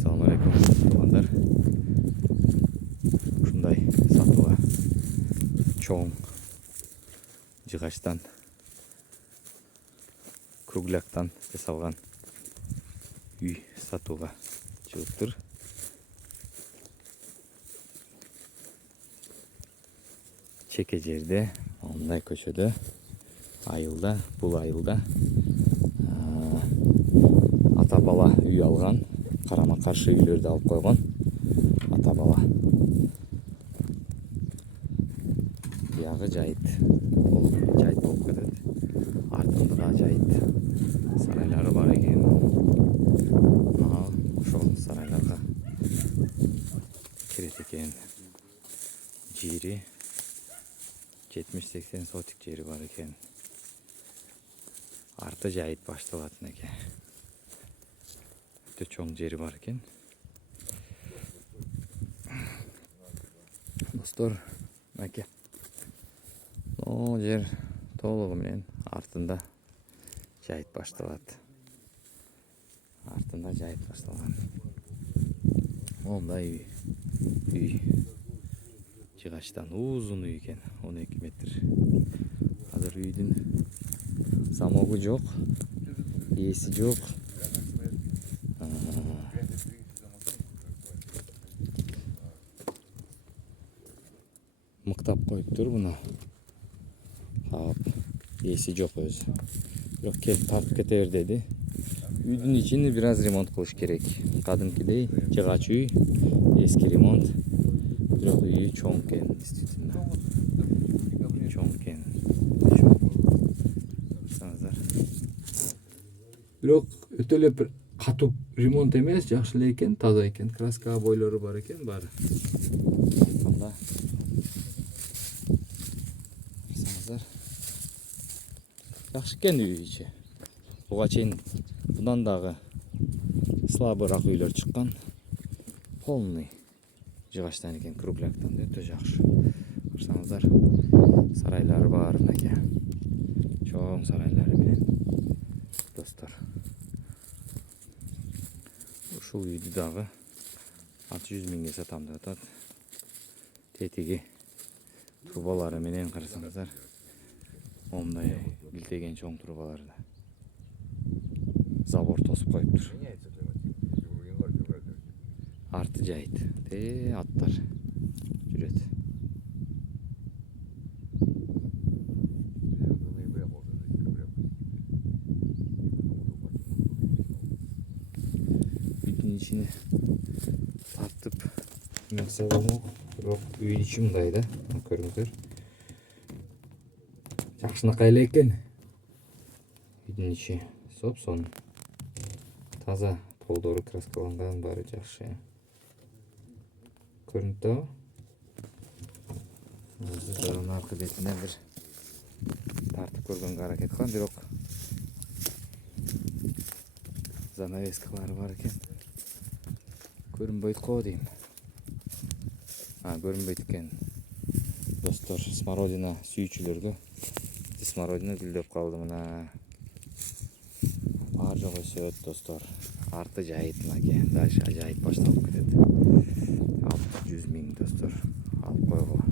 Assalamu alaikum туугандар. Ушундай сатууга чоң жыгачтан, кругляктан жасалган үй сатууга чыгыптыр. Чеке жерде, мындай көчөдө, айылда, бул айылда ата бала үй алган, карама каршы үйлөрдү алып койгон ата бала. Биягы жайыт болуп кетет. Артында да жайыт сарайлары бар экен. Ошол сарайларга кирет экен. Жери 70-80 сотик жери бар экен. Арты жайыт башталатын экен. Өтө чоң жери бар экен. Достор, мынакей. Жер толугу менен артында жайыт башталат. Артында жайыт башталган. Мондай үй. Жыгачтан узун үй экен, 12 метр. Азыр үйдүн замогу жок, ээси жок. Мыктап коюптур муну. Каап, ээси жок өзү. Бирок келип тартып кете бер деди. Үйдүн ичини бир аз ремонт кылыш керек. Кадимкидей жыгач үй, эски ремонт. Бирок үйү чоң экен, действительно. Чоң экен. Бирок өтө эле бир катуу ремонт эмес, жакшы эле экен, таза экен. Краска бойлору бар экен, баары. Анда жакшы экен үй ичи. Буга чейин bundan дагы слабыраак үйлөр чыккан. Полный жыгачтан экен, кругляктан өтө жакшы. Карасаңыздар, сарайлары бар мынакей. Чоң сарайлары менен. Достор. Ушул үйдү дагы 600 миңге сатам деп атат. Тетиги трубалары менен карасаңыздар. Ондай билтеген чоң трубаларды. Забор тосуп коюптур. Арты жайыт. Аттар жүрөт. Үйдүн ичине тартып эмесе болмок. Бирок үйдүн ичи мындай да, көрүңүздөр. Жакшынакай эле экен. Үйдүн ичи соп-сонун. Таза полдору краскаланган, баары жакшы. Көрүнүп атабы? Өзү аркы бетине бир тартып көргөнгө аракет кылам, бирок занавескалары бар экен. Көрүнбөйт го дейм. Көрүнбөйт экен. Достор, смородина сүйүүчүлөргө смородина гүлдөп калды мына. Бар жок өсөт, достор. Арты жайыт мынакей. Дальше жайыт башталып кетет. 600 миң, достор. Алып койгула.